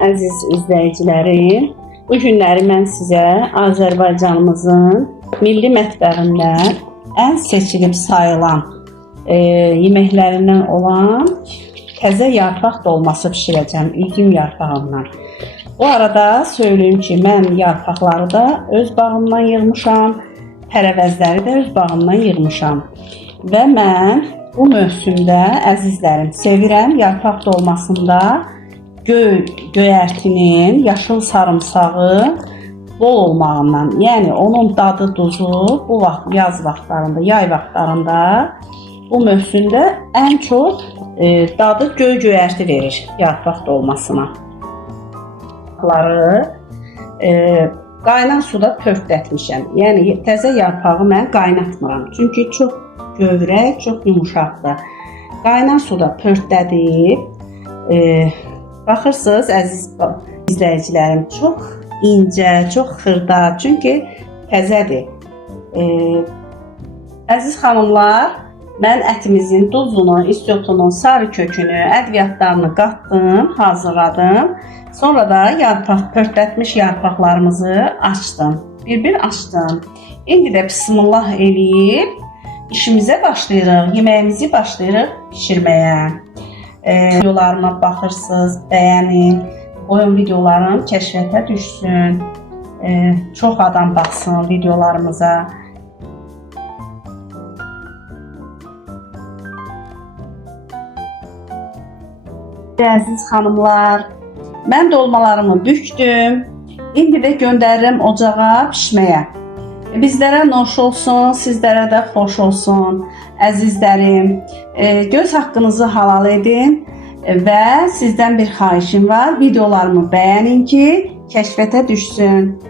Əziz izləyicilərim, bu günləri mən sizə Azərbaycanımızın milli mətbəxindən ən seçilib sayılan yeməklərindən olan təzə yarpaq dolması bişirəcəm üzüm yarpağından. Bu arada söyleyeyim ki, mən yarpaqları da öz bağımdan yığmışam, tərəvəzləri də öz bağımdan yığmışam. Və mən bu mövsümdə əzizlərim sevirəm yarpaq dolmasında göyərtinin, yaşıl sarımsağı bol olmağından, yəni onun dadı, duzu bu vaxt yaz vaxtlarında, yay vaxtlarında bu mövsümdə ən çox dadı göyərti verir yarpaq dolmasına. Qaynar suda pörtlətmişəm. Yəni təzə yarpağı mən qaynatmıram. Çünki çox gövrək, çox yumuşaqdır. Qaynar suda pörtlədib baxırsınız əziz izləyicilərim, çox incə, çox xırda, çünki təzədir. Əziz xanımlar, mən ətimizin duzunu, istiyotunun sarı kökünü, ədviyyatlarını qatdım, hazırladım. Sonra da pörtlətmiş yarpaqlarımızı açdım. Bir açdım. İndi də bismillah eləyib işimizə başlayırıq, yeməyimizi başlayırıq pişirməyə. Videolarıma baxırsınız, bəyənin, qoyun videolarım kəşfiyyata düşsün, çox adam baxsın videolarımıza. Əziz xanımlar, mən dolmalarımı bükdüm, indi də göndərirəm ocağa pişməyə. Bizlərə noş olsun, sizlərə də xoş olsun əzizlərim. Göz haqqınızı halal edin və sizdən bir xahişim var. Videolarımı bəyənin ki, kəşfiyyata düşsün.